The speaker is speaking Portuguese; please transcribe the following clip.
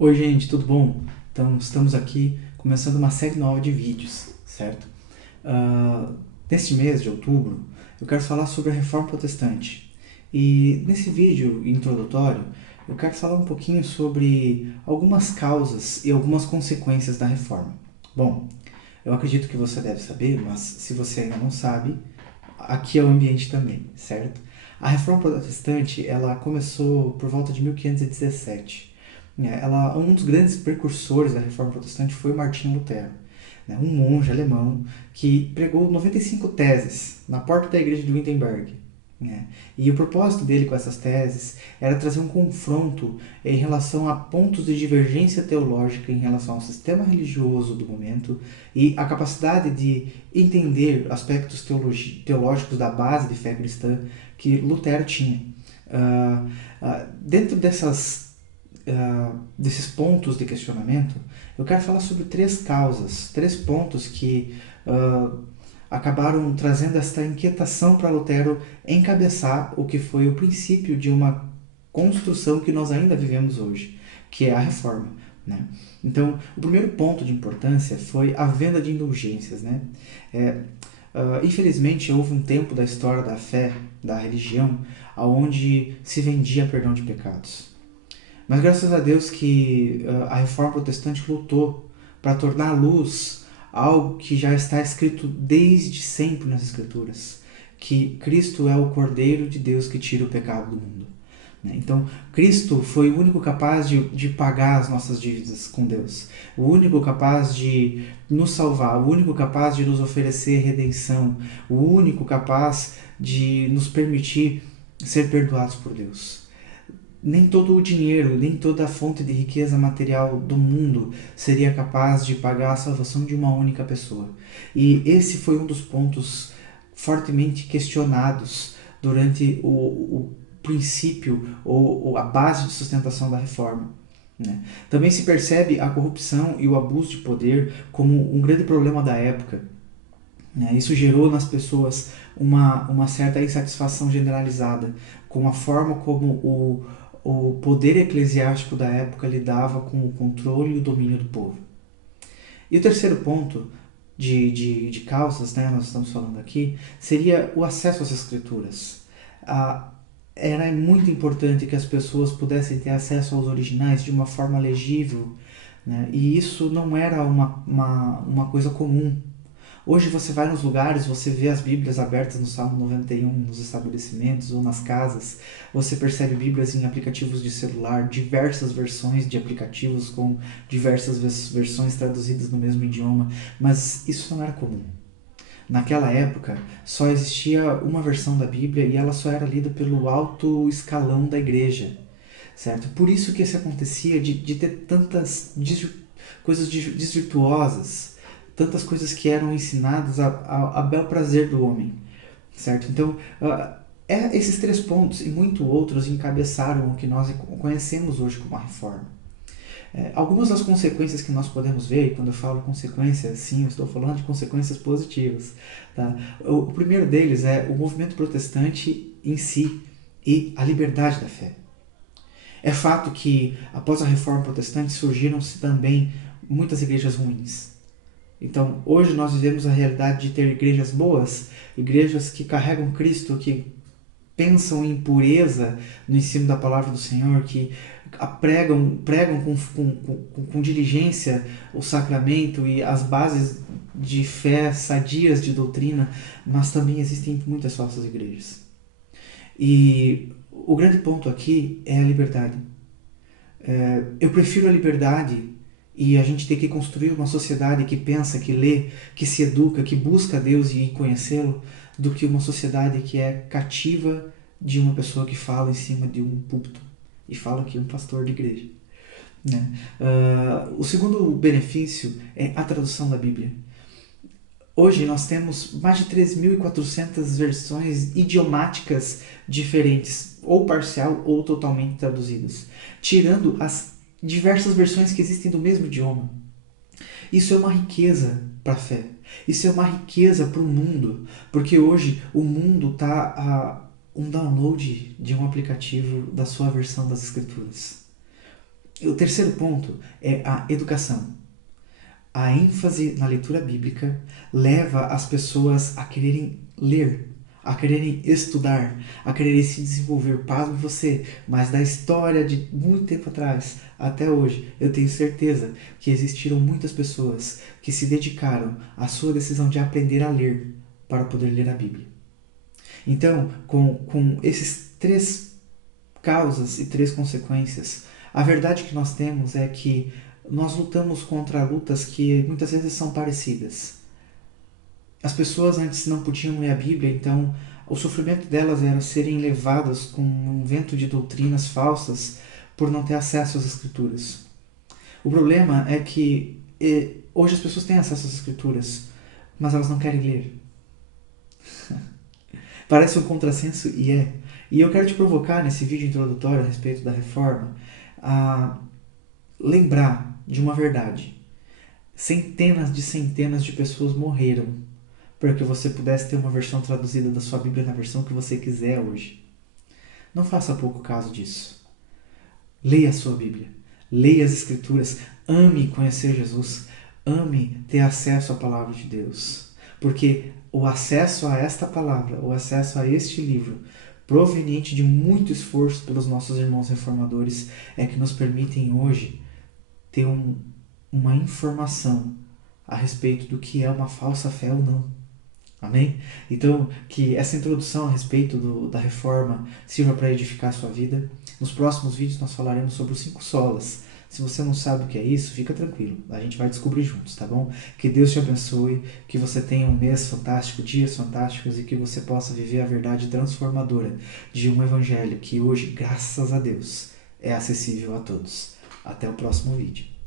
Oi, gente, tudo bom? Então, estamos aqui começando uma série nova de vídeos, certo? Ah, Neste mês de outubro, eu quero falar sobre a Reforma Protestante. E nesse vídeo introdutório, eu quero falar um pouquinho sobre algumas causas e algumas consequências da Reforma. Bom, eu acredito que você deve saber, mas se você ainda não sabe, aqui é o ambiente também, certo? A Reforma Protestante, ela começou por volta de 1517. Um dos grandes precursores da Reforma Protestante foi Martinho Lutero, né? Um monge alemão que pregou 95 teses na porta da igreja de Wittenberg. Né? E o propósito dele com essas teses era trazer um confronto em relação a pontos de divergência teológica em relação ao sistema religioso do momento e a capacidade de entender aspectos teológicos da base de fé cristã que Lutero tinha. Dentro desses pontos de questionamento, eu quero falar sobre três causas, três pontos que acabaram trazendo esta inquietação para Lutero encabeçar o que foi o princípio de uma construção que nós ainda vivemos hoje, que é a reforma. Né? Então, o primeiro ponto de importância foi a venda de indulgências. Né? Infelizmente, houve um tempo da história da fé, da religião, onde se vendia perdão de pecados. Mas graças a Deus que a Reforma Protestante lutou para tornar à luz algo que já está escrito desde sempre nas Escrituras, que Cristo é o Cordeiro de Deus que tira o pecado do mundo. Então, Cristo foi o único capaz de pagar as nossas dívidas com Deus, o único capaz de nos salvar, o único capaz de nos oferecer redenção, o único capaz de nos permitir ser perdoados por Deus. Nem todo o dinheiro, nem toda a fonte de riqueza material do mundo seria capaz de pagar a salvação de uma única pessoa. E esse foi um dos pontos fortemente questionados durante o princípio ou a base de sustentação da reforma. Né? Também se percebe a corrupção e o abuso de poder como um grande problema da época. Né? Isso gerou nas pessoas uma certa insatisfação generalizada com a forma como o poder eclesiástico da época lidava com o controle e o domínio do povo. E o terceiro ponto de causas, né, nós estamos falando aqui, seria o acesso às escrituras. Era muito importante que as pessoas pudessem ter acesso aos originais de uma forma legível, né, e isso não era uma coisa comum. Hoje você vai nos lugares, você vê as Bíblias abertas no Salmo 91, nos estabelecimentos ou nas casas. Você percebe Bíblias em aplicativos de celular, diversas versões de aplicativos com diversas versões traduzidas no mesmo idioma, mas isso não era comum. Naquela época, só existia uma versão da Bíblia e ela só era lida pelo alto escalão da igreja, certo? Por isso que isso acontecia de ter tantas coisas desvirtuosas, tantas coisas que eram ensinadas a bel prazer do homem, certo? Então, esses três pontos e muito outros encabeçaram o que nós conhecemos hoje como a reforma. Algumas das consequências que nós podemos ver, e quando eu falo consequências, sim, eu estou falando de consequências positivas. Tá? O primeiro deles é o movimento protestante em si e a liberdade da fé. É fato que após a reforma protestante surgiram-se também muitas igrejas ruins. Então, hoje nós vivemos a realidade de ter igrejas boas, igrejas que carregam Cristo, que pensam em pureza no ensino da palavra do Senhor, que pregam com diligência o sacramento e as bases de fé sadias de doutrina, mas também existem muitas falsas igrejas. E o grande ponto aqui é a liberdade. Eu prefiro a liberdade e a gente tem que construir uma sociedade que pensa, que lê, que se educa, que busca Deus e conhecê-lo, do que uma sociedade que é cativa de uma pessoa que fala em cima de um púlpito e fala que é um pastor de igreja. Né? O segundo benefício é a tradução da Bíblia. Hoje nós temos mais de 3.400 versões idiomáticas diferentes, ou parcial ou totalmente traduzidas, tirando as diversas versões que existem do mesmo idioma. Isso é uma riqueza para a fé. Isso é uma riqueza para o mundo, porque hoje o mundo está a um download de um aplicativo da sua versão das Escrituras. O terceiro ponto é a educação. A ênfase na leitura bíblica leva as pessoas a quererem ler, a quererem estudar, a quererem se desenvolver. Pasme você, mas da história de muito tempo atrás até hoje, eu tenho certeza que existiram muitas pessoas que se dedicaram à sua decisão de aprender a ler para poder ler a Bíblia. Então, com esses três causas e três consequências, a verdade que nós temos é que nós lutamos contra lutas que muitas vezes são parecidas. As pessoas antes não podiam ler a Bíblia, então o sofrimento delas era serem levadas com um vento de doutrinas falsas por não ter acesso às Escrituras. O problema é que hoje as pessoas têm acesso às Escrituras, mas elas não querem ler. Parece um contrassenso e é. E eu quero te provocar nesse vídeo introdutório a respeito da reforma a lembrar de uma verdade. Centenas de pessoas morreram para que você pudesse ter uma versão traduzida da sua Bíblia na versão que você quiser hoje. Não faça pouco caso disso. Leia a sua Bíblia. Leia as Escrituras. Ame conhecer Jesus. Ame ter acesso à Palavra de Deus. Porque o acesso a esta palavra, o acesso a este livro, proveniente de muito esforço pelos nossos irmãos reformadores, é que nos permitem hoje ter uma informação a respeito do que é uma falsa fé ou não. Amém? Então, que essa introdução a respeito da reforma sirva para edificar a sua vida. Nos próximos vídeos nós falaremos sobre os 5 solas. Se você não sabe o que é isso, fica tranquilo. A gente vai descobrir juntos, tá bom? Que Deus te abençoe, que você tenha um mês fantástico, dias fantásticos e que você possa viver a verdade transformadora de um evangelho que hoje, graças a Deus, é acessível a todos. Até o próximo vídeo.